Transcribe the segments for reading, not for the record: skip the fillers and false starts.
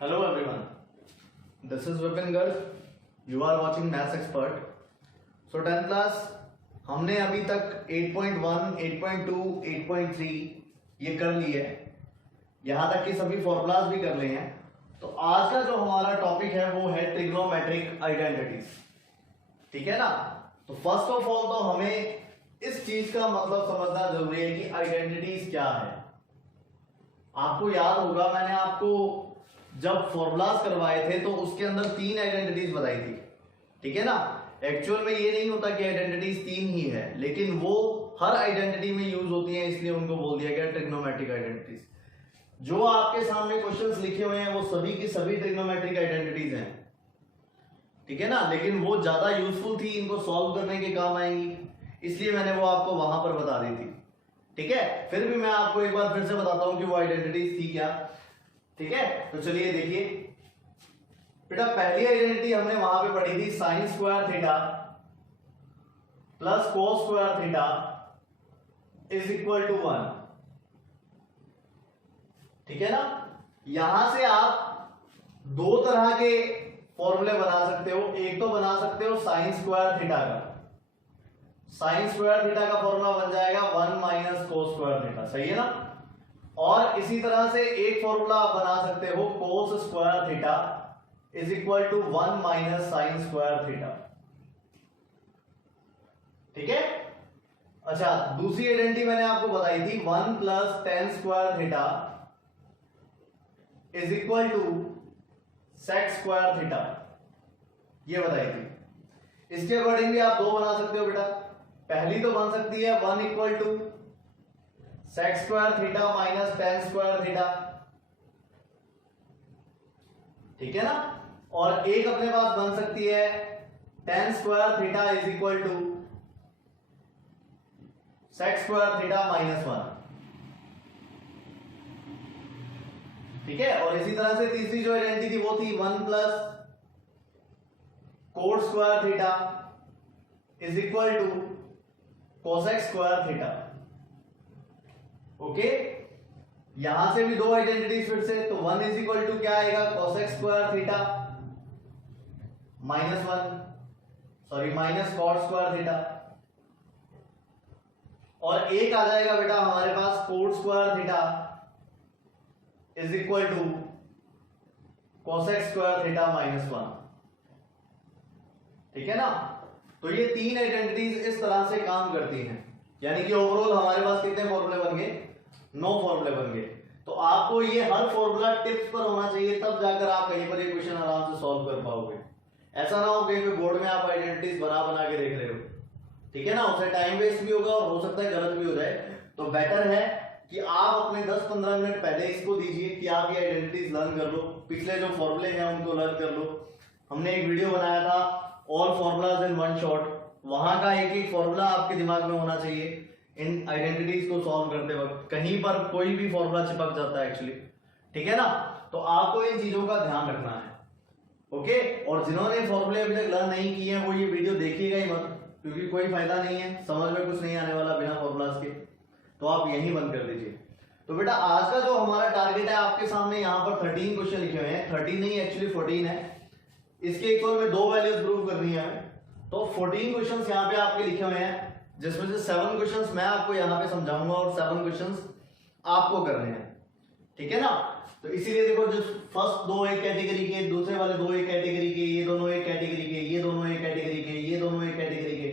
Hello everyone, this is Vipin Garg. You are watching Maths Expert. So 10th class हमने अभी तक 8.1, 8.2, 8.3 ये कर ली है, यहाँ तक कि सभी फॉर्मूलाज भी कर लिए हैं। तो आज का जो हमारा टॉपिक है वो है ट्रिग्नोमेट्रिक आइडेंटिटीज। ठीक है ना। तो फर्स्ट ऑफ ऑल तो हमें इस चीज का मतलब समझना जरूरी है कि आइडेंटिटीज क्या है। आपको याद होगा मैंने आपको जब फॉर्मूलाज करवाए थे तो उसके अंदर 3 आइडेंटिटीज बताई थी। ठीक है ना। एक्चुअल में ये नहीं होता कि आइडेंटिटीज 3 ही है, लेकिन वो हर आइडेंटिटी में यूज होती है, इसलिए उनको बोल दिया गया ट्रिग्नोमेट्रिक आइडेंटिटीज। जो आपके सामने क्वेश्चंस लिखे हुए हैं वो सभी की सभी ट्रिग्नोमेट्रिक आइडेंटिटीज हैं। ठीक है ना। लेकिन वो ज्यादा यूजफुल थी, इनको सॉल्व करने के काम आएंगी, इसलिए मैंने वो आपको वहां पर बता दी थी। ठीक है। फिर भी मैं आपको एक बार फिर से बताता हूं कि वो आइडेंटिटीज थी क्या। ठीक है। तो चलिए देखिए बेटा, पहली आइडेंटिटी हमने वहां पे पढ़ी थी sine square theta plus cos square theta is equal to 1। ठीक है ना। यहां से आप दो तरह के फॉर्मूले बना सकते हो। एक तो बना सकते हो साइन स्क्वायर थीटा का, साइन स्क्वायर थीटा का फॉर्मूला बन जाएगा 1 माइनस कोस स्क्वायर थीटा। सही है ना। और इसी तरह से एक फॉर्मूला आप बना सकते हो cos square theta is equal to 1 minus sine square theta. ठीक है। अच्छा, दूसरी आइडेंटिटी मैंने आपको बताई थी 1 plus tan square theta is equal to sec square theta, ये बताई थी। इसके अकॉर्डिंग भी आप दो बना सकते हो बेटा। पहली तो बन सकती है 1 equal to sec square theta minus tan square theta. ठीक है ना। और एक अपने पास बन सकती है tan square theta is equal to sec square theta minus 1। ठीक है। और इसी तरह से तीसरी जो आइडेंटिटी थी वो थी 1 plus cot square theta is equal to cosec square theta. Okay. यहां से भी दो आइडेंटिटीज फिर से, तो 1 इज इक्वल टू क्या आएगा cosec square theta minus 1, sorry minus cot square theta. और एक आ जाएगा बेटा हमारे पास cot square theta is equal to cosec square theta minus 1। ठीक है ना। तो ये 3 आइडेंटिटीज इस तरह से काम करती हैं, यानी कि ओवरऑल हमारे पास कितने फॉर्मूले बन गए? 9 फॉर्मूले बन गए। तो आपको ये हर फॉर्मूला टिप्स पर होना चाहिए, तब जाकर आप कहीं पर ये क्वेश्चन आराम से सॉल्व कर पाओगे। ऐसा ना हो कहीं पे बोर्ड में आप आइडेंटिटीज बना बना के देख रहे हो। ठीक है ना। उससे टाइम वेस्ट भी होगा और हो सकता है गलत भी हो जाए। तो बेटर है कि आप अपने 10-15 मिनट पहले इसको दीजिए कि आप ये आइडेंटिटीज लर्न कर लो, पिछले जो फॉर्मूले हैं उनको लर्न कर लो। हमने एक वीडियो बनाया था all formulas in one shot, वहां का एक एक फॉर्मूला आपके दिमाग में होना चाहिए इन आइडेंटिटीज को सॉल्व करते वक्त। कहीं पर कोई भी फॉर्मूला चिपक जाता है एक्चुअली। ठीक है ना। तो आपको इन चीजों का ध्यान रखना है। ओके। और जिन्होंने फॉर्मूले अभी तक लर्न नहीं किए हैं वो ये वीडियो देखिएगा ही मत, क्योंकि कोई फायदा नहीं है, समझ में कुछ नहीं आने वाला बिना फॉर्मूलाज के। तो आप यही बंद कर दीजिए। तो बेटा आज का जो हमारा टारगेट है आपके सामने यहाँ पर 13 क्वेश्चन लिखे हुए हैं। 13 नहीं एक्चुअली 14 है। इसके इक्वल में 2 वैल्यूज प्रूव करनी है हमें। तो 14 क्वेश्चंस यहाँ पे आपके लिखे हुए हैं, जिसमें से 7 क्वेश्चंस मैं आपको यहाँ पे समझाऊंगा और 7 क्वेश्चंस आपको करने हैं। ठीक है ना। तो इसीलिए देखो, जो फर्स्ट 2 एक कैटेगरी के, दूसरे वाले 2 एक कैटेगरी के, ये दोनों एक कैटेगरी के, ये दोनों एक कैटेगरी के, ये दोनों एक कैटेगरी के।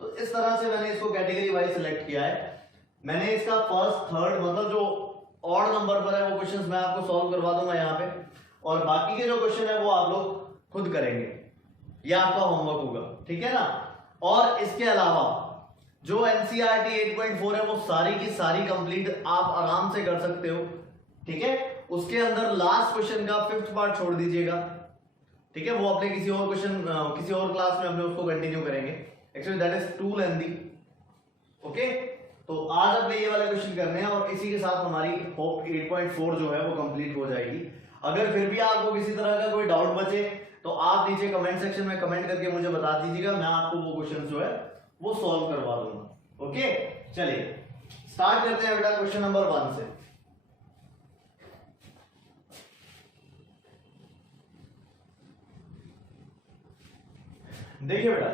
तो इस तरह से मैंने इसको कैटेगरी वाइज सिलेक्ट किया है। मैंने इसका फर्स्ट थर्ड मतलब जो ऑड नंबर पर है वो क्वेश्चंस मैं आपको सॉल्व करवा दूंगा यहाँ पे, और बाकी के जो क्वेश्चन है वो आप लोग खुद करेंगे। ये आपका होमवर्क होगा। ठीक है ना। और इसके अलावा जो एनसीईआरटी 8.4 है वो सारी की सारी कंप्लीट आप आराम से कर सकते हो। ठीक है। उसके अंदर लास्ट क्वेश्चन का 5th पार्ट छोड़ दीजिएगा। ठीक है। वो अपने किसी और क्वेश्चन किसी और क्लास में अपने उसको कंटिन्यू करेंगे। Actually that is too lengthy. Okay. तो आज अपने ये वाले क्वेश्चन करने हैं और इसी के साथ हमारी होप 8.4 जो है वो कंप्लीट हो जाएगी। अगर फिर भी आपको किसी तरह का कोई डाउट बचे तो आप नीचे कमेंट सेक्शन में कमेंट करके मुझे बता दीजिएगा, मैं आपको वो क्वेश्चन जो है वो सॉल्व करवा दूंगा। ओके। चलिए स्टार्ट करते हैं बेटा क्वेश्चन नंबर 1 से। देखिए बेटा,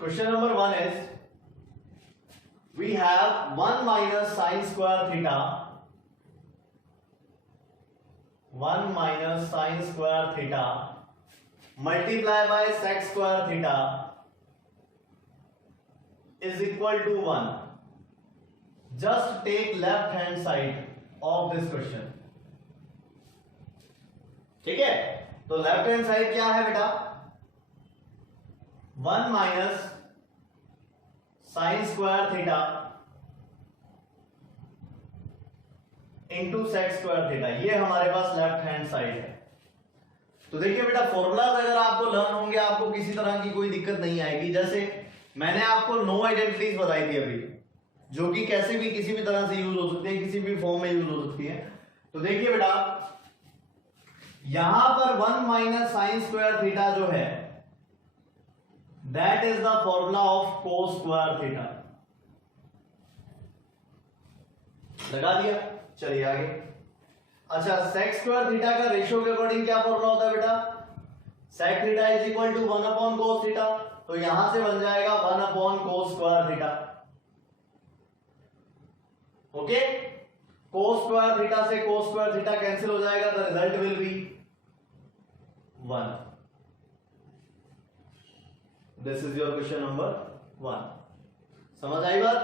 question number 1 is we have 1 minus sine square theta, 1 minus sine square theta multiply by sec square theta is equal to 1. Just take left hand side of this question. ठीक है, तो left hand side क्या है बेटा? 1 minus sine square theta into sec square theta, ये हमारे पास left hand side है. तो देखिए बेटा, फॉर्मूलाज अगर आपको लर्न होंगे आपको किसी तरह की कोई दिक्कत नहीं आएगी. जैसे मैंने आपको नो आइडेंटिटीज बताई थी अभी, जो कि कैसे भी किसी भी तरह से यूज हो सकती है, किसी भी फॉर्म में यूज हो सकती है. तो देखिए बेटा, यहां पर 1 माइनस साइन स्क्वायर थीटा जो है that is the formula of cos square theta. लगा दिया, चलिए आगे. अच्छा, सेक स्क्वायर थीटा का रेशियो के अकॉर्डिंग क्या फॉर्मूला होता है बेटा? Sec theta is equal to 1 upon cos theta. तो यहां से बन जाएगा 1 upon cos square theta. Okay, cos square theta से कोस स्क्वायर थीटा कैंसिल हो जाएगा. The result will be 1. This is your question number 1. समझ आई बात?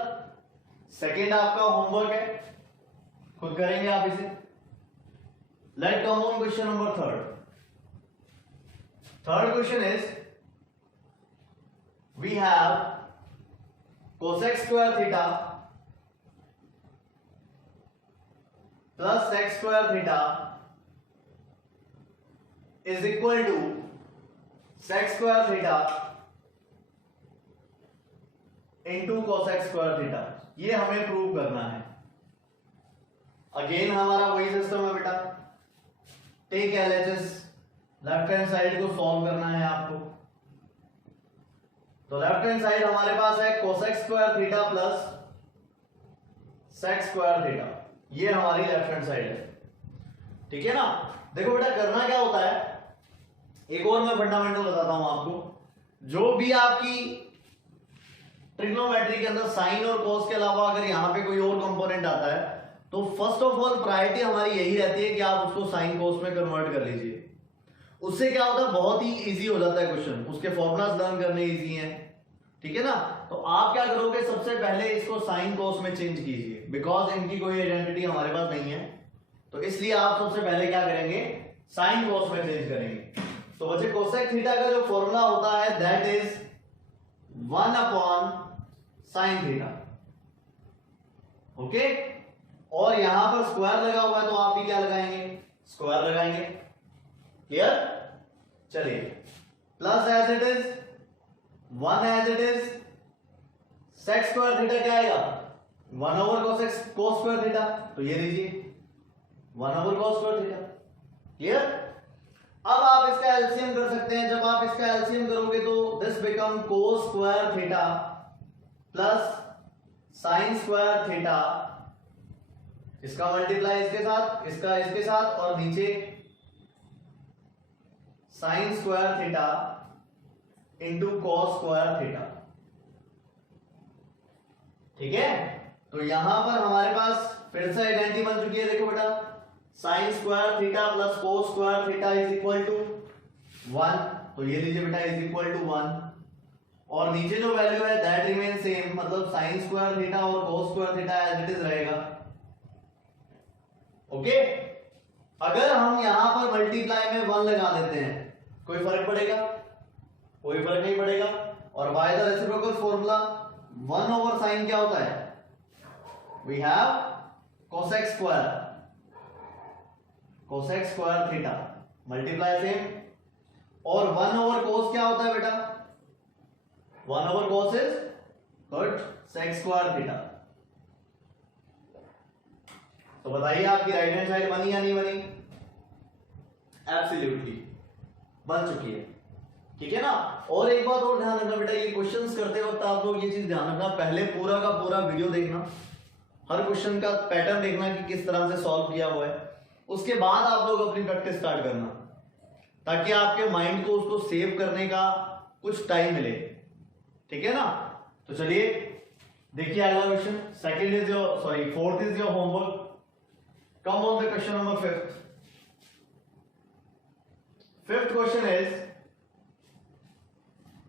सेकेंड आपका होमवर्क है, खुद करेंगे आप इसे. Let come on question number 3. Third question is we have cosec square theta plus sec square theta is equal to sec square theta into cosec square theta. ये हमें प्रूव करना है. अगेन हमारा वही सिस्टम है बेटा, take LHS, left hand side को solve करना है आपको. तो लेफ्ट हैंड साइड हमारे पास है cosec square theta plus sec square theta. ये हमारी लेफ्ट हैंड साइड है. ठीक है ना? देखो बेटा, करना क्या होता है, एक और मैं फंडामेंटल बताता हूं आपको. जो भी आपकी ट्रिग्नोमेट्री के अंदर साइन और कोस के अलावा अगर यहां पे कोई और कंपोनेंट आता है तो फर्स्ट ऑफ ऑल प्रायोरिटी हमारी यही रहती है कि आप उसको साइन कोस में कन्वर्ट कर लीजिए. उससे क्या होता है, बहुत ही इजी हो जाता है क्वेश्चन, उसके फॉर्मूलाज लर्न करने इजी हैं. ठीक है ना? तो आप क्या करोगे, सबसे पहले इसको साइन कोस में चेंज कीजिए, बिकॉज इनकी कोई आइडेंटिटी हमारे पास नहीं है. तो इसलिए आप सबसे पहले क्या करेंगे, साइन कोस में चेंज करेंगे. तो बच्चे, कोसेक थीटा का जो फॉर्मूला होता है that is 1 upon sine theta. Okay, और यहां पर स्क्वायर लगा हुआ है तो आप भी क्या लगाएंगे, स्क्वायर लगाएंगे. क्लियर? चलिए, plus as it is 1 as it is sec square theta क्या आएगा, 1 ओवर कोस स्क्वायर थीटा. तो ये लीजिए 1 ओवर कोस स्क्वायर थीटा. क्लियर? अब आप इसका एलसीएम कर सकते हैं. जब आप इसका एलसीएम करोगे तो this become cos square theta plus sign square theta, इसका मल्टीप्लाई इसके साथ, इसका इसके साथ, और नीचे sign square theta into cos square theta. ठीक है? तो यहां पर हमारे पास फिर से आइडेंटिटी बन चुकी है. देखो बेटा, sine square theta plus cos square theta is equal to 1. तो ये लीजिए बेटा, इज इक्वल टू 1, और नीचे जो वैल्यू है दैट रिमेन सेम, मतलब साइन स्क्वायर थीटा और cos square theta as it is रहेगा. ओके, अगर हम यहां पर मल्टीप्लाई में 1 लगा देते हैं कोई फर्क पड़ेगा? कोई फर्क नहीं पड़ेगा. और by the reciprocal formula 1 over sine क्या होता है, we have cosec square theta multiply same, और 1 ओवर कोस क्या होता है बेटा, 1 over cos is good sec square theta. तो बताइए आपकी राइट हैंड साइड बनी या नहीं बनी? एब्सोल्युटली बन चुकी है. ठीक है ना? और एक बात और ध्यान रखना बेटा, ये क्वेश्चंस करते वक्त आप लोग ये चीज ध्यान रखना, पहले पूरा का पूरा वीडियो देखना, हर क्वेश्चन का पैटर्न देखना कि किस तरह से सॉल्व किया हुआ है. उसके बाद आप लोग अपनी प्रैक्टिस स्टार्ट करना, ताकि आपके माइंड को उसको सेव करने का कुछ टाइम मिले, ठीक है ना। तो चलिए देखिए अगला question, second is your sorry fourth is your homework. Come on the question number fifth. Fifth question is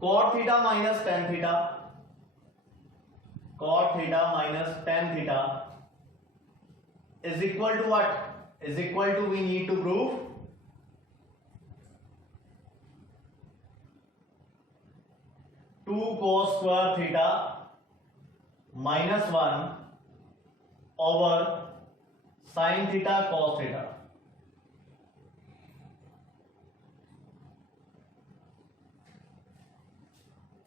cot theta minus tan theta, cot theta minus tan theta is equal to what? Is equal to, we need to prove 2 cos square theta minus 1 over sin theta cos theta।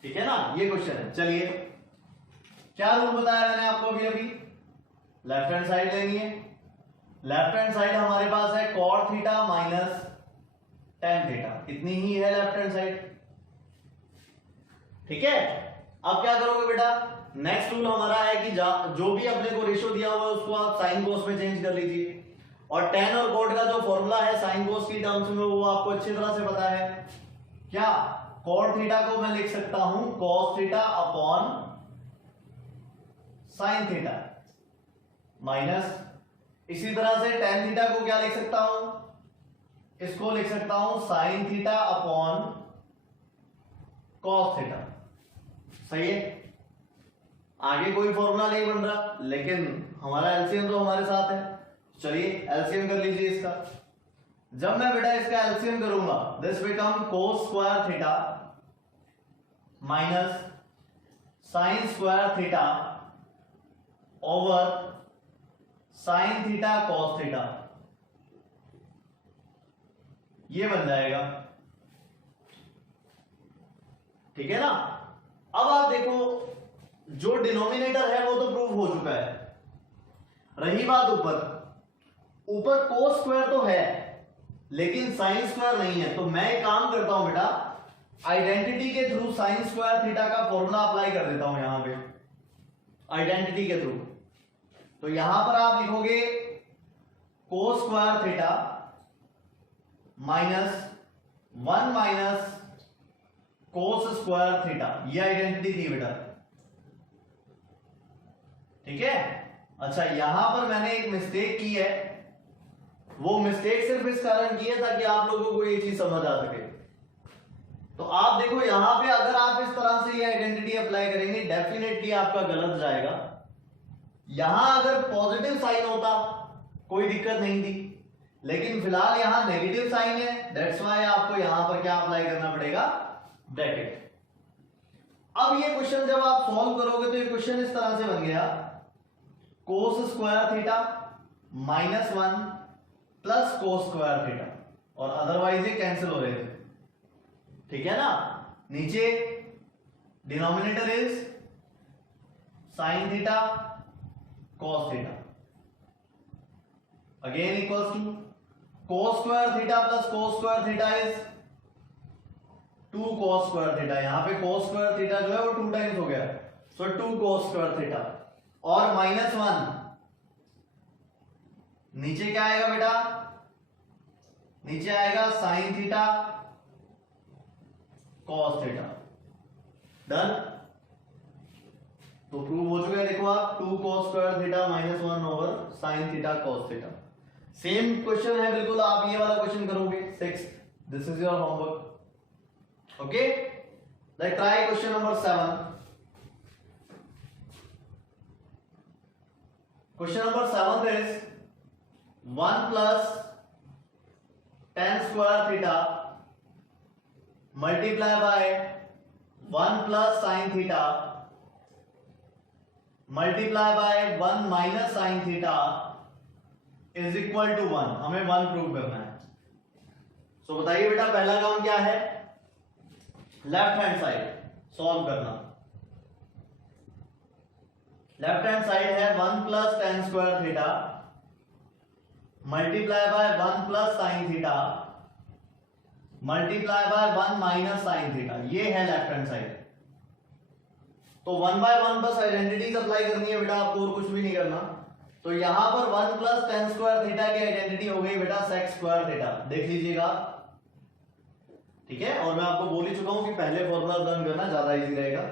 ठीक है ना, ये question है। चलिए क्या rule बताया मैंने आपको अभी अभी, लेफ्ट हैंड साइड लेनी है। लेफ्ट हैंड साइड हमारे पास है cot theta minus tan theta, इतनी ही है लेफ्ट हैंड साइड, ठीक है। अब क्या करोगे बेटा, नेक्स्ट रूल हमारा है कि जो भी अपने को रेशियो दिया हुआ है उसको आप साइन कोस में चेंज कर लीजिए, और tan और cot का जो फॉर्मूला है साइन कोस की टर्म्स में वो आपको अच्छी तरह से पता है। क्या cot थीटा को मैं लिख सकता हूं cos theta upon sin theta minus, इसी तरह से tan थीटा को क्या लिख सकता हूं, इसको लिख सकता हूं sin theta upon cos theta. सही है, आगे कोई फॉर्मूला नहीं बन रहा, लेकिन हमारा एलसीएम तो हमारे साथ है। चलिए एलसीएम कर लीजिए इसका। जब मैं बेटा इसका एलसीएम करूंगा, this become cos square theta minus sin square theta over sin theta cos theta, ये बन जाएगा, ठीक है ना। अब आप देखो जो डिनोमिनेटर है वो तो प्रूव हो चुका है, रही बात ऊपर cos स्क्वायर तो है लेकिन sin स्क्वायर नहीं है। तो मैं एक काम करता हूं बेटा, आइडेंटिटी के थ्रू sin स्क्वायर थीटा का फॉर्मूला अप्लाई कर देता हूं यहां पे, आइडेंटिटी के थ्रू। तो यहां पर आप लिखोगे cos square theta minus 1 minus cos square theta, ये आइडेंटिटी थी बेटा, ठीक है। अच्छा यहां पर मैंने एक मिस्टेक की है, वो मिस्टेक सिर्फ इस कारण की है ताकि आप लोगों को ये चीज समझ आ सके। तो आप देखो यहां पे अगर आप इस तरह से ये आइडेंटिटी अप्लाई करेंगे डेफिनेटली आपका गलत जाएगा। यहां अगर पॉजिटिव साइन होता कोई दिक्कत नहीं थी, लेकिन फिलहाल यहां नेगेटिव साइन है, दैट्स व्हाई आपको यहां पर क्या अप्लाई करना पड़ेगा, ब्रैकेट। अब ये क्वेश्चन जब आप सॉल्व करोगे तो ये क्वेश्चन इस तरह से बन गया, cos square theta minus 1 plus cos square theta, और अदरवाइज ये कैंसिल हो रहे थे, ठीक है ना। नीचे denominator is sin theta cos theta, again equals to cos square theta plus cos square theta is 2 cos square theta. यहां पे cos स्क्वायर थीटा जो है वो 2 टाइम्स हो गया, सो 2 cos स्क्वायर थीटा, और माइनस 1 नीचे क्या आएगा बेटा, नीचे आएगा sin theta cos theta. Done, तो प्रूव हो चुका है, देखो आप 2 cos square theta minus 1 over sin theta cos theta. Same question है बिल्कुल, आप ये वाला क्वेश्चन करोगे 6th, this is your homework, okay. Let's try question number 7। Question number 7 is 1 plus tan square theta multiply by 1 plus sin theta multiply by 1 minus sin theta is equal to 1। हमें 1 prove करना है। सो बताइए बेटा पहला काम क्या है, left hand side solve करना। लेफ्ट हैंड साइड है 1 plus tan square theta multiply by 1 plus sin theta multiply by 1 minus sin theta, ये है लेफ्ट हैंड साइड। तो 1 बाय 1 बस आइडेंटिटीज अप्लाई करनी है बेटा, आपको और कुछ भी नहीं करना। तो यहां पर 1 प्लस tan स्क्वायर थीटा की आइडेंटिटी हो गई बेटा sec स्क्वायर थीटा। देख लीजिएगा ठीक है, और मैं आपको बोल ही चुका हूं कि पहले फॉर्मूला लर्न करना ज्यादा इजी रहेगा।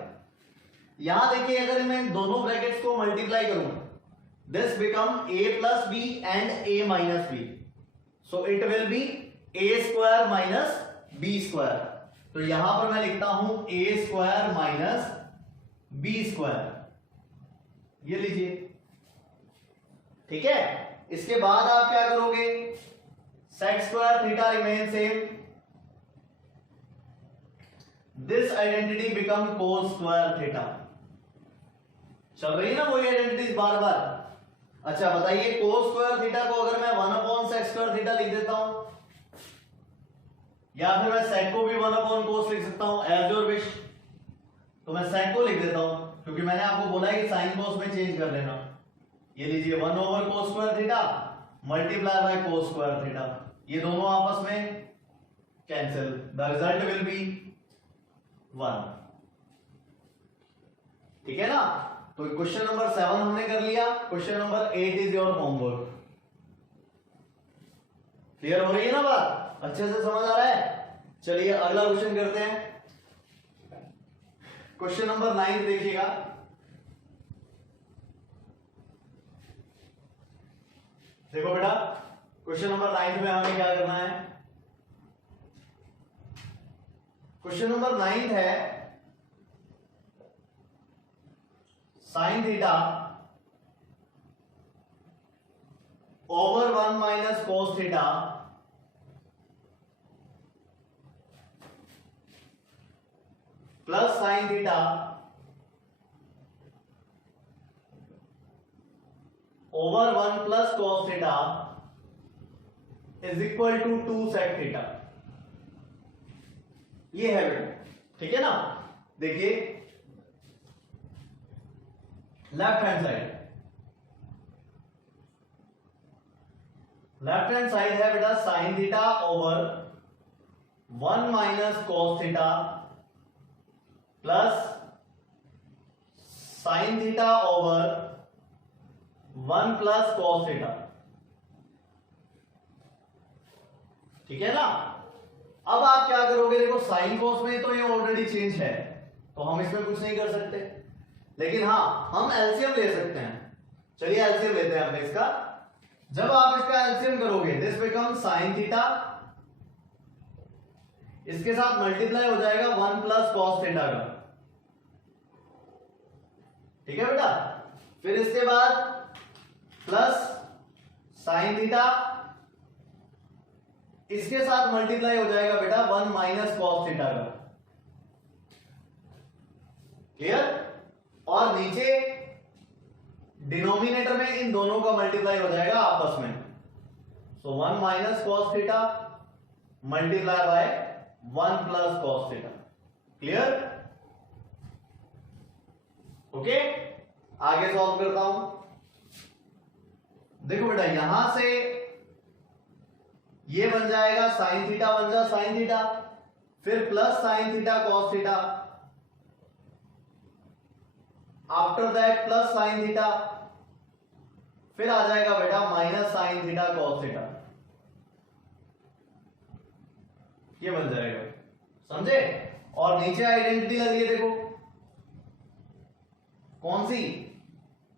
यहां देखिए, अगर मैं दोनों ब्रैकेट्स को मल्टीप्लाई करूं, this become a plus B and a minus B, so it will be a square minus B square. तो यहां पर मैं लिखता हूं a square minus B square, ये लीजिए। ठीक है, इसके बाद आप क्या करोगे, sec square theta remain same, this identity become cos square theta. चल रही है ना वही आइडेंटिटीज बार बार। अच्छा बताइए, cos स्क्वायर थीटा को अगर मैं 1 अपॉन sec स्क्वायर थीटा लिख देता हूं, या फिर मैं sec को भी 1 अपॉन cos लिख सकता हूं, एज योर विश। तो मैं sec को लिख देता हूं, क्योंकि मैंने आपको बोला है कि साइन cos में चेंज कर लेना। ये लीजिए 1 over cos square theta multiply bye cos square theta, ये दोनों आपस में cancel, the result will be 1। ठीक है ना, तो क्वेश्चन नंबर 7 हमने कर लिया। Question number 8 is your homework. Clear हो रही है ना बात, अच्छे से समझ आ रहा है। चलिए अगला क्वेश्चन करते हैं। क्वेश्चन नंबर 9 देखिएगा। देखो बेटा, क्वेश्चन नंबर 9 में हमें क्या करना है। क्वेश्चन नंबर 9 है sine theta over 1 minus cos theta plus sine theta over 1 plus cos theta is equal to 2 sec theta. ये है बेटा, ठीक है ना। देखिए लेफ्ट हैंड साइड है बेटा sign theta over 1 minus cos theta plus sine theta over 1 plus cos theta. ठीक है ना। अब आप क्या करोगे, देखो साइन कॉस में तो ये ऑलरेडी चेंज है, तो हम इसमें कुछ नहीं कर सकते, लेकिन हां हम एलसीएम ले सकते हैं। चलिए एलसीएम लेते हैं अपने इसका। जब आप इसका एलसीएम करोगे, दिस बिकम साइन थीटा, इसके साथ मल्टीप्लाई हो जाएगा 1 प्लस कॉस थीटा का। ठीक है बेटा, फिर इसके बाद प्लस साइन थीटा, इसके साथ मल्टीप्लाई हो जाएगा बेटा 1 माइनस कॉस थीटा का। क्लियर। और नीचे डिनोमिनेटर में इन दोनों का मल्टीप्लाई हो जाएगा आपस में, सो 1 minus cos theta multiply by 1 plus cos theta. Clear. Okay, आगे सॉल्व करता हूं। देखो बेटा, यहां से ये बन जाएगा साइन थीटा, बन जा साइन थीटा, फिर plus sine theta cos theta, after that plus sine theta, फिर आ जाएगा बेटा minus sine theta cos theta. ये बन जाएगा, समझे। और नीचे आइडेंटिटी लगी है, देखो कौन सी,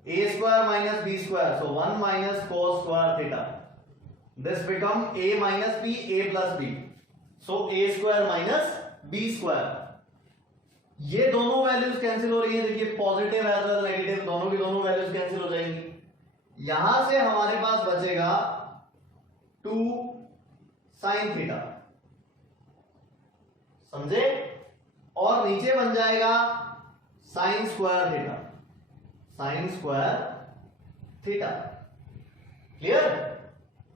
a square minus B square, so 1 minus cos square theta, this become a minus b a plus b, so a square minus B square. ये दोनों वैल्यूज कैंसिल हो रही है, देखिए पॉजिटिव एज वेल नेगेटिव, दोनों की दोनों वैल्यूज कैंसिल हो जाएंगी। यहां से हमारे पास बचेगा 2 साइन थीटा, समझे। और नीचे बन जाएगा sign square theta, sign square theta. Clear.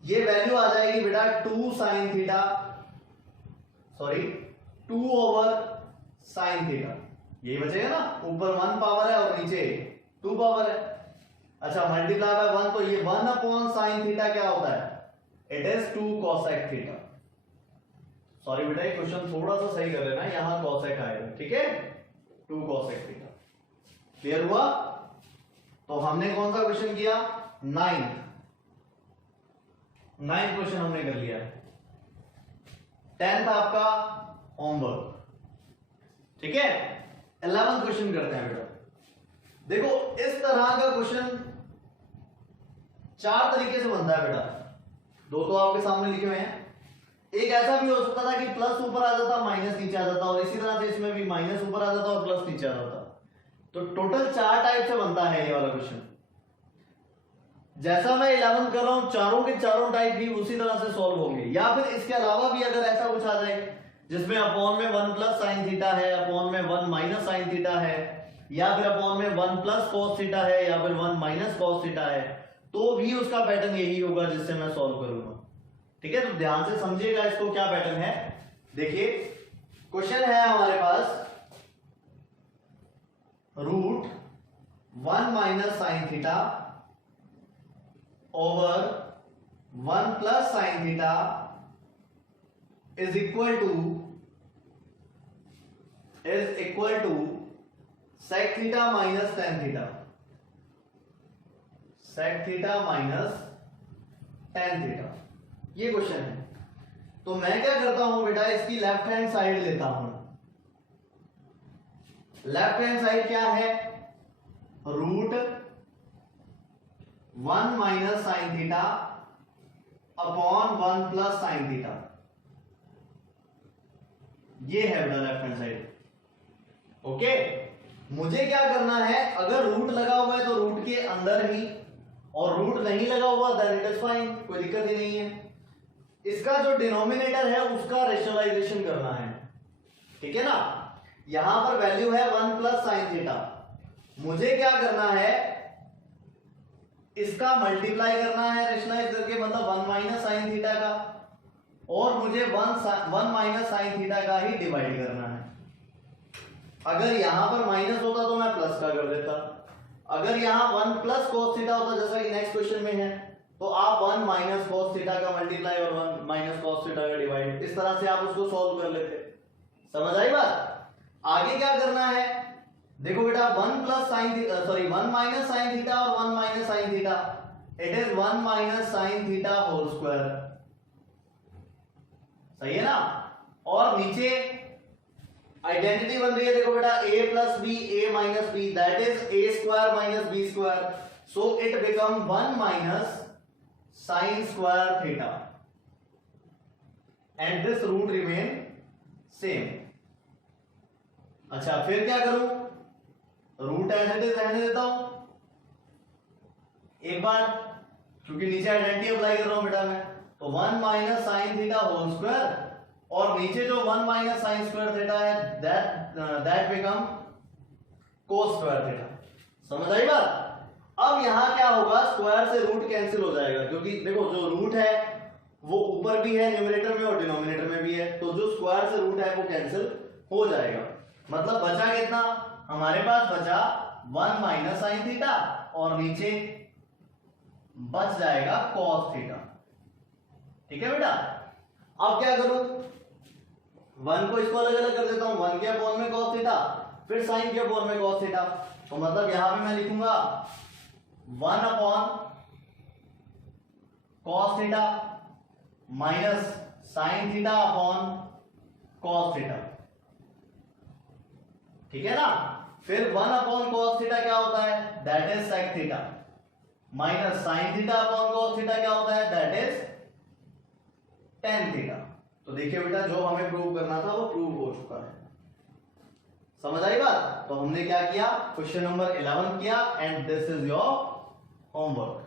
ये वैल्यू आ जाएगी बेटा 2 sine theta, sorry 2 over sine theta, यही बचेगा ना। ऊपर 1 पावर है और नीचे 2 पावर है। अच्छा मल्टीप्लाई बाय 1, तो ये 1 अपॉन साइन थीटा क्या होता है, it is 2 cosec theta. Sorry बेटा, ये क्वेश्चन थोड़ा सा सही कर लेना, यहां कोसेक आएगा, ठीक है, 2 कोसेक थीटा। क्लियर हुआ। तो हमने कौन सा क्वेश्चन किया, 9 क्वेश्चन हमने कर लिया। 10th आपका होमवर्क। ठीक है, 11 क्वेश्चन करते हैं बेटा। देखो इस तरह का क्वेश्चन 4 तरीके से बनता है बेटा। 2 तो आपके सामने लिखे हुए हैं। एक ऐसा भी हो सकता था कि प्लस ऊपर आ जाता, माइनस नीचे आ जाता, और इसी तरह से इसमें भी माइनस ऊपर आ जाता और प्लस नीचे आ जाता। तो टोटल 4 टाइप से बनता है ये वाला क्वेश्चन। जैसा मैं 11 कर रहा हूं, चारों के चारों टाइप भी उसी तरह से सॉल्व होंगे। या फिर इसके अलावा भी अगर ऐसा कुछ आ जाए जिसमें अपॉन में 1 प्लस साइन थीटा है, अपॉन में 1 माइनस साइन थीटा है, या फिर अपॉन में 1 प्लस कॉस थीटा है, या फिर 1 माइनस कॉस थीटा है, तो भी उसका पैटर्न यही होगा जिससे मैं सॉल्व करूंगा। ठीक है, तो ध्यान से समझिएगा इसको क्या पैटर्न है। देखिए क्वेश्चन है हमारे पास root 1 minus sine theta over 1 plus sine theta is equal to sec theta minus tan theta, sec theta minus tan theta. ये क्वेश्चन है। तो मैं क्या करता हूं बेटा, इसकी लेफ्ट हैंड साइड लेता हूं। लेफ्ट हैंड साइड क्या है, root 1 minus sine theta upon 1 plus sine theta. ये है बेटा लेफ्ट हैंड साइड। ओके, मुझे क्या करना है, अगर रूट लगा हुआ है तो रूट के अंदर ही, और रूट नहीं लगा हुआ देन इट इज फाइन, कोई दिक्कत ही नहीं है। इसका जो डिनोमिनेटर है उसका रेशनलाइजेशन करना है। ठीक है ना, यहां पर वैल्यू है 1 प्लस साइन थीटा। मुझे क्या करना है, इसका मल्टीप्लाई करना है रेशनलाइज करके, मतलब 1 माइनस साइन थीटा का, और मुझे 1 माइनस साइन थीटा का ही डिवाइड करना है। अगर यहां पर माइनस होता तो मैं प्लस का कर देता, अगर यहां 1 प्लस कॉस थीटा होता जैसा कि नेक्स्ट क्वेश्चन में है, तो आप 1 माइनस कॉस थीटा का मल्टीप्लाई और 1 माइनस कॉस थीटा का डिवाइड, इस तरह से आप उसको सॉल्व कर लेते। समझ आई बात। आगे क्या करना है, देखो बेटा 1 plus sine, sorry 1 minus sine theta और 1 minus sine theta, it is 1 minus sine theta whole square. सही है ना। और नीचे आइडेंटिटी बन रही है, देखो बेटा a plus B, a minus B, that is a square minus b square, so it become 1 minus sine square theta and this root remain same. अच्छा फिर क्या करूं, रूट एज इट इज रहने देता हूं एक बार, क्योंकि नीचे आइडेंटिटी अप्लाई कर रहा हूं बेटा मैं, तो 1 minus sine theta whole square, और नीचे जो 1 माइनस साइन स्क्वायर थीटा है that become cos square theta. समझ आई बात। अब यहां क्या होगा, स्क्वायर से रूट कैंसिल हो जाएगा, क्योंकि देखो जो रूट है वो ऊपर भी है न्यूमरेटर में और डिनोमिनेटर में भी है, तो जो स्क्वायर से रूट है वो कैंसिल हो जाएगा। मतलब बचा कितना, हमारे पास बचा 1 माइनस साइन थीटा, और नीचे बच जाएगा कॉस थीटा। ठीक है बेटा। अब क्या करूं, 1 को इसको अलग अलग कर देता हूं, 1 के अपॉन में कॉस थीटा, फिर साइन के अपॉन में कॉस थीटा, तो मतलब यहां पे मैं लिखूंगा 1 upon cos theta minus sine theta upon cos theta. ठीक है ना। फिर 1 अपॉन कॉस थीटा क्या होता है, that is sec theta, minus sine theta upon cos theta क्या होता है, दैट इज टेन थीटा। तो देखिए बेटा जो हमें प्रूव करना था वो प्रूव हो चुका है। समझ आई बात। तो हमने क्या किया, क्वेश्चन नंबर 11 किया, and this is your homework.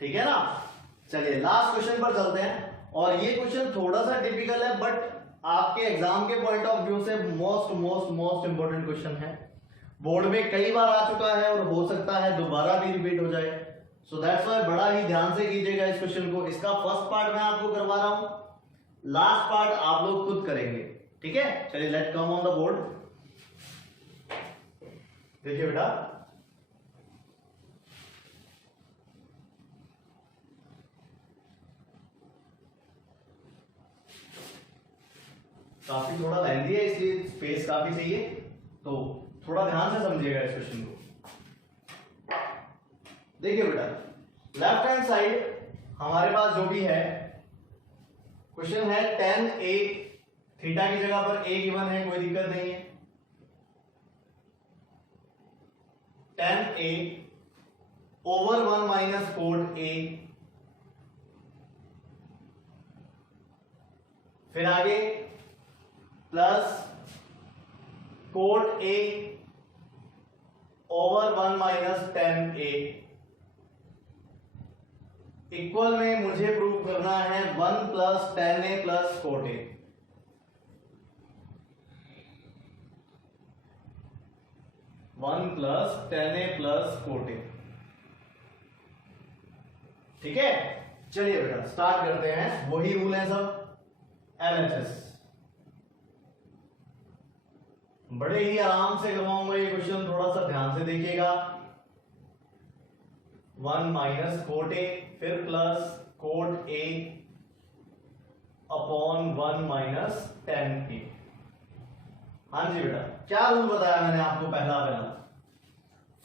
ठीक है ना। चलिए लास्ट क्वेश्चन पर चलते हैं, और ये क्वेश्चन थोड़ा सा टिपिकल है, बट आपके एग्जाम के पॉइंट ऑफ व्यू से मोस्ट इंपोर्टेंट क्वेश्चन है। बोर्ड में कई बार आ चुका है और हो सकता है दोबारा भी रिपीट हो जाए, सो दैट्स व्हाई बड़ा ही ध्यान से कीजिएगा इस क्वेश्चन को। इसका फर्स्ट पार्ट मैं आपको करवा रहा हूं, लास्ट पार्ट आप लोग खुद करेंगे। ठीक है, चलिए let's come on the board. देखिए बेटा, काफी थोड़ा लेंथी है इसलिए स्पेस काफी चाहिए, तो थोड़ा ध्यान से समझिएगा इस क्वेश्चन को। देखिए बेटा, लेफ्ट हैंड साइड हमारे पास जो भी है, क्वेश्चन है tan a थीटा की जगह पर a गिवन है, कोई दिक्कत नहीं है। tan a over 1 minus cot a, फिर आगे plus cot a over 1 minus tan a, equal में मुझे प्रूव करना है 1 plus tan a plus cot a। One plus tan a plus cot a, ठीक है। चलिए बेटा स्टार्ट करते हैं, वही रूल है सब, LHS। बड़े ही आराम से करवाऊंगा ये क्वेश्चन, थोड़ा सा ध्यान से देखिएगा। 1 माइनस कोट a, फिर plus cot a upon 1 minus tan a। हाँ जी बेटा, क्या रूल बताया मैंने आपको? पहला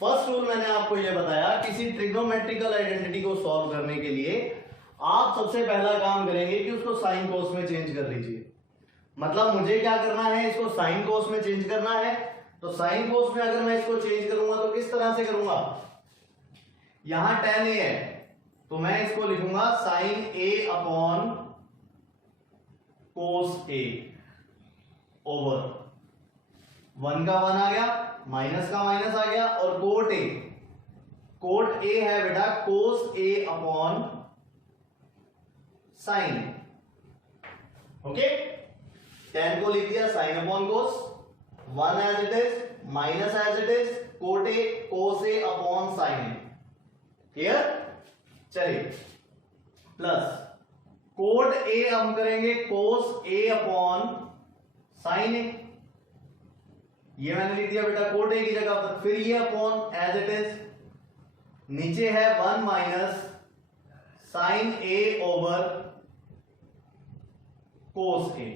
फर्स्ट रूल मैंने आपको यह बताया, किसी ट्रिग्नोमेट्रिकल आइडेंटिटी को सॉल्व करने के लिए आप सबसे पहला काम करेंगे कि उसको साइन कोस में चेंज कर लीजिए। मतलब मुझे क्या करना है, इसको साइन कोस में चेंज करना है। तो साइन कोस में अगर मैं इसको चेंज करूंगा तो किस तरह से करूंगा? यहां tan a है तो मैं इसको लिखूंगा sine a upon cos a over 1 का 1 आ गया, माइनस का माइनस आ गया, और कोट a है बेटा cos a upon sine. Okay, tan को लिख दिया sine upon cos, 1 as it is, minus as it is, cot a cos a upon sine. Clear? चलिए प्लस कोट a हम करेंगे cos a upon sine a, ये मैंने लिख दिया बेटा कोट a की जगह पर, फिर ये अपॉन एज इट इज, नीचे है 1 minus sine a over cos a।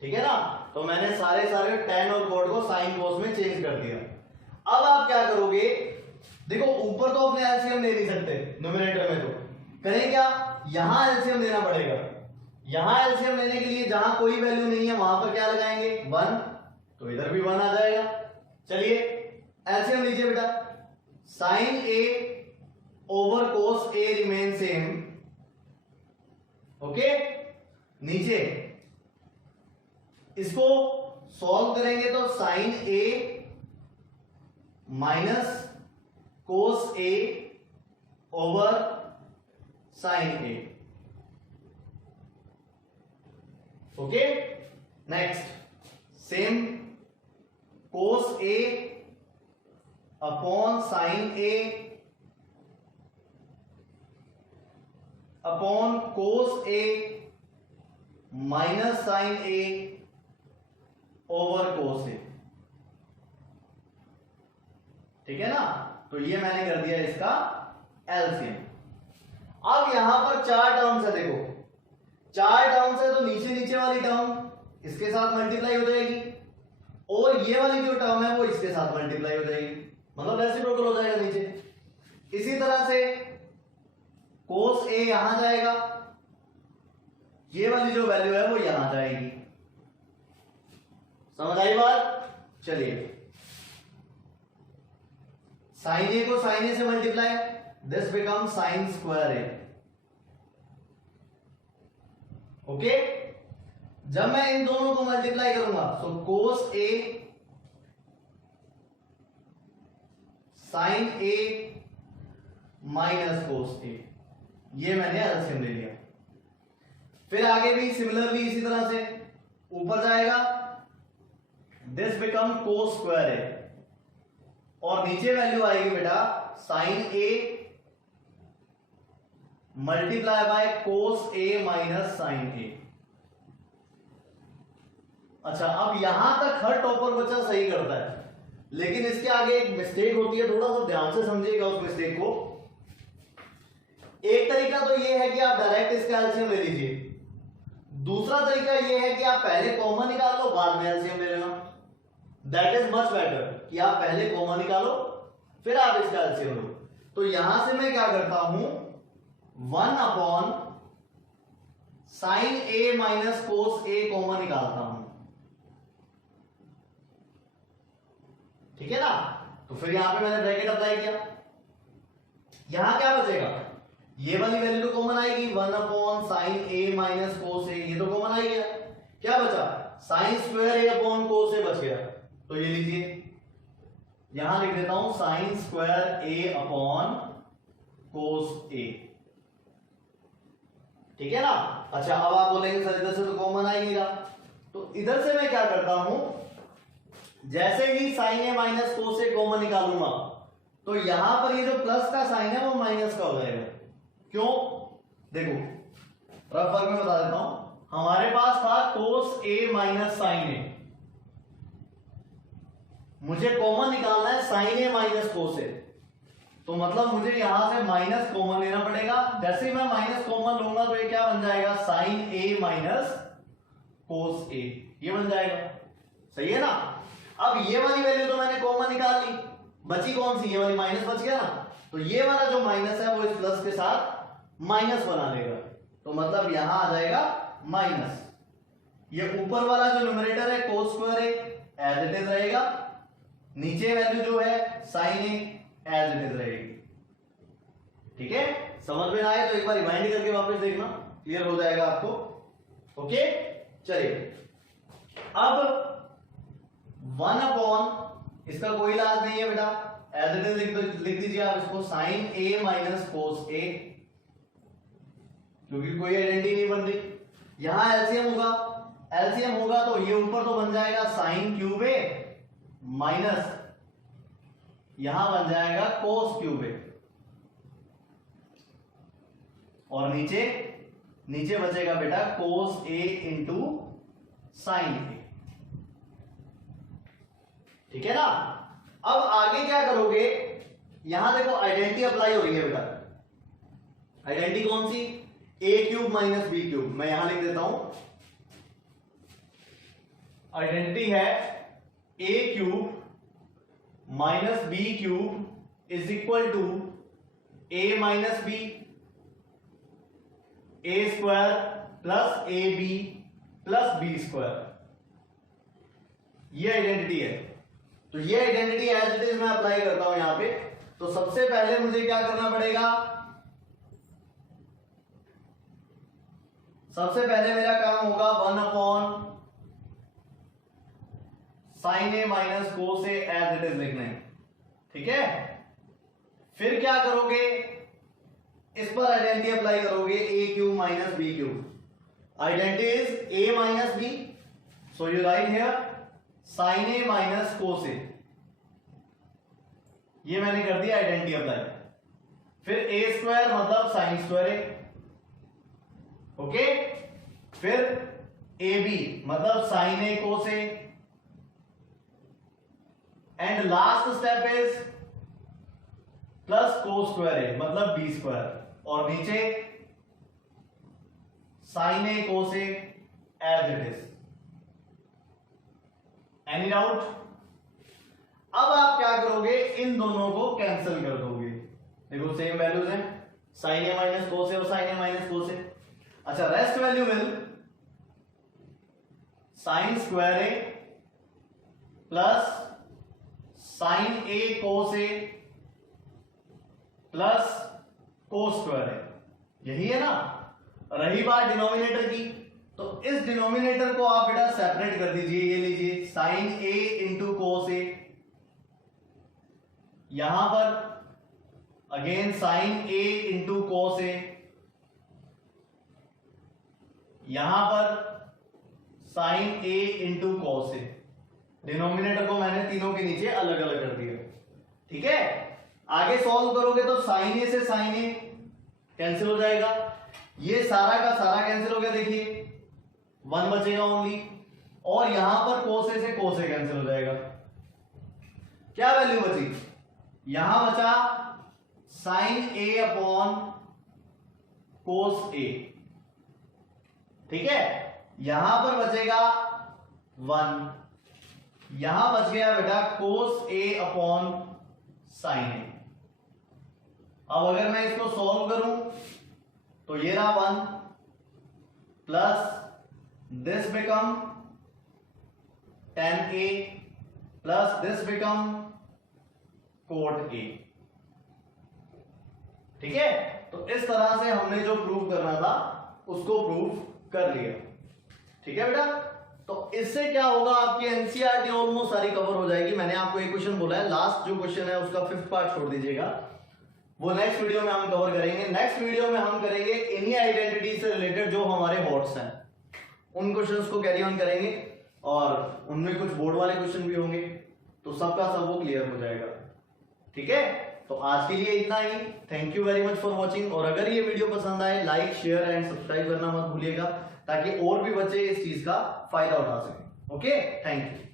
ठीक है ना? तो मैंने सारे tan और कोट को साइन कोस में चेंज कर दिया। अब आप क्या करोगे? देखो ऊपर तो अपने एलसीएम ले नहीं सकते, न्यूमरेटर में तो करें क्या, यहां एलसीएम लेना पड़ेगा। यहां एलसीएम लेने के लिए जहां कोई वैल्यू नहीं है वहां पर क्या लगाएंगे? 1, तो इधर भी 1 आ जाएगा। चलिए एलसीएम लीजिए बेटा, sine a over cos a remain same. Okay, नीचे इसको सॉल्व करेंगे तो sine a minus cos a over sine a। Okay, next same cos a upon sine a upon cos a minus sine a over cos a। ठीक है ना? तो ये मैंने कर दिया इसका एलसीएम। अब यहां पर 4 टर्म्स है, देखो 4 टर्म्स है तो नीचे वाली टर्म इसके साथ मल्टीप्लाई हो जाएगी और ये वाली जो टर्म है वो इसके साथ मल्टीप्लाई हो जाएगी, मतलब रेसिप्रोकल हो जाएगा नीचे। इसी तरह से कोस a यहां जाएगा, ये वाली जो वैल्यू है वो यहां जाएगी। समझ आई बात? चलिए साइन a को साइन a से multiply, this become sine square a। Okay, जब मैं इन दोनों को मल्टीप्लाई करूंगा तो cos a sine a minus cos a, ये मैंने एलसीएम ले लिया। फिर आगे भी सिमिलरली इसी तरह से ऊपर जाएगा, this become cos square a, और नीचे वैल्यू आएगी बेटा sine a multiply by cos a minus sine a। अच्छा, अब यहां तक हर टॉपर बच्चा सही करता है, लेकिन इसके आगे एक मिस्टेक होती है, थोड़ा सा ध्यान से समझिएगा उस मिस्टेक को। एक तरीका तो ये है कि आप डायरेक्ट इसका एलसीएम ले लीजिए, दूसरा तरीका ये है कि आप पहले कॉमन निकाल लो बाद में एलसीएम ले लेना। दैट इज मच बेटर कि आप पहले कॉमन निकालो फिर आप इसका एलसीएम लो। तो यहां से मैं क्या करता हूं, 1 अपॉन साइन ए माइनस कोस ए कॉमन निकालता हूं, ठीक है ना। तो फिर यहां पे मैंने ब्रैकेट अप्लाई किया, यहां क्या बचेगा, ये वाली वैल्यू तो कॉमन आएगी, 1 upon sine A minus cos a, ये तो कॉमन आ गया। क्या बचा, साइन स्क्वायर ए अपॉन कोस ए बच गया। तो ये लीजिए, यहां लिख देता हूं साइन स्क्वायर ए अपॉन कोस ए, ठीक है ना। अच्छा, अब आप बोलेंगे सर इधर से तो कॉमन आ ही नहीं रहा, तो इधर से मैं क्या करता हूं, जैसे ही साइन ए माइनस कोस ए कॉमन निकालूंगा तो यहां पर ये जो प्लस का साइन है वो माइनस का हो जाएगा। क्यों, देखो रफ वर्क में बता देता हूं, हमारे पास था कोस ए माइनस साइन ए, मुझे कॉमन निकालना है साइन ए माइनस कोस ए, तो मतलब मुझे यहां से माइनस कॉमन लेना पड़ेगा। जैसे ही मैं माइनस कॉमन लूंगा तो ये क्या बन जाएगा, sign A minus cos a, ये बन जाएगा, सही है ना। अब ये वाली वैल्यू तो मैंने कॉमन निकाल ली, बची कौन सी, ये वाली माइनस बच गया ना, तो ये वाला जो माइनस है वो इस प्लस के साथ माइनस बना लेगा, तो मतलब यहां आ जाएगा माइनस। ये ऊपर वाला जो न्यूमरेटर है cos square A as it is रहेगा, नीचे वैल्यू जो है sine A as it is रहेगी, ठीक है। समझ में आए तो एक बार रिमाइंड करके वापस देखना, क्लियर हो जाएगा आपको। ओके, चलिए अब 1 अपॉन, इसका कोई इलाज नहीं है बेटा, एज इट इज लिख दीजिए आप इसको, साइन ए माइनस कोस ए, क्योंकि कोई आइडेंटिटी नहीं बन रही। यहां एलसीएम होगा, एलसीएम होगा तो ये ऊपर तो बन जाएगा साइन क्यूब ए माइनस यहां बन जाएगा कोस क्यूब ए, और नीचे नीचे बचेगा बेटा कोस ए इंटू साइन ए, ठीक है ना। अब आगे क्या करोगे, यहां देखो आइडेंटिटी अप्लाई हो रही है बेटा, आइडेंटिटी कौन सी, a cube minus b cube, मैं यहां लिख देता हूं, आइडेंटिटी है a cube minus b cube is equal to a minus b, a square plus a b plus b square, ये आइडेंटिटी है। तो ये आइडेंटिटी एज इट इज मैं अप्लाई करता हूं यहां पे। तो सबसे पहले मुझे क्या करना पड़ेगा, सबसे पहले मेरा काम होगा 1 upon sine A minus cos A as it is लिखना है, ठीक है। फिर क्या करोगे, इस पर आइडेंटिटी अप्लाई करोगे, a cube minus b cube, identity is a minus B, so you write here sine A minus cos a, ये मैंने कर दिया आइडेंटिटी अप्लाई। फिर ए स्क्वायर मतलब साइन स्क्वायर ए, ओके। फिर ए बी मतलब sine a cos a, and last step is plus cos square a मतलब b square, और नीचे sine a cos A as it is. Any doubt? अब आप क्या करोगे, इन दोनों को कैंसिल कर दोगे, देखो सेम वैल्यूज हैं, sine A minus cos a और sine A minus cos a. अच्छा, rest value will sine square a plus sine a cos a plus cos square a, यही है ना। रही बात डिनोमिनेटर की, तो इस डिनोमिनेटर को आप बेटा सेपरेट कर दीजिए, ये लीजिए साइन ए इंटू कोस ए, यहां पर अगेन साइन ए इंटू कोस ए, यहां पर साइन ए इंटू कोस ए। डिनोमिनेटर को मैंने तीनों के नीचे अलग अलग कर दिया, ठीक है। आगे सॉल्व करोगे तो साइन ए से साइन ए कैंसिल हो जाएगा, ये सारा का सारा कैंसिल हो गया, देखिए 1 बचेगा ओनली, और यहां पर कोस ए से कोस ए कैंसिल हो जाएगा। क्या वैल्यू बची, यहां बचा साइन ए अपॉन कोस ए, ठीक है। यहां पर बचेगा 1, यहां बच गया बेटा कोस ए अपॉन साइन ए। अब अगर मैं इसको सॉल्व करूं तो ये रहा 1, plus this become 10a plus this become cot a। ठीक है, तो इस तरह से हमने जो प्रूव करना था उसको प्रूव कर लिया। ठीक है बेटा, तो इससे क्या होगा, आपकी एनसीईआरटी ऑलमोस्ट सारी कवर हो जाएगी। मैंने आपको एक क्वेश्चन बोला है, लास्ट जो क्वेश्चन है उसका 5th पार्ट छोड़ दीजिएगा, वो नेक्स्ट वीडियो में हम कवर करेंगे। नेक्स्ट वीडियो में हम करेंगे इन्हीं आइडेंटिटी से रिलेटेड जो हमारे हॉट्स हैं, उन क्वेश्चंस को कैरी ऑन करेंगे और उनमें कुछ बोर्ड वाले क्वेश्चन भी होंगे, तो सबका सब वो क्लियर हो जाएगा। ठीक है, तो आज के लिए इतना ही। Thank you very much for watching. और अगर ये वीडियो पसंद आए, लाइक शेयर एंड सब्सक्राइब करना मत भूलिएगा, ताकि और भी बच्चे इस चीज का फायदा उठा सकें। Okay, thank you.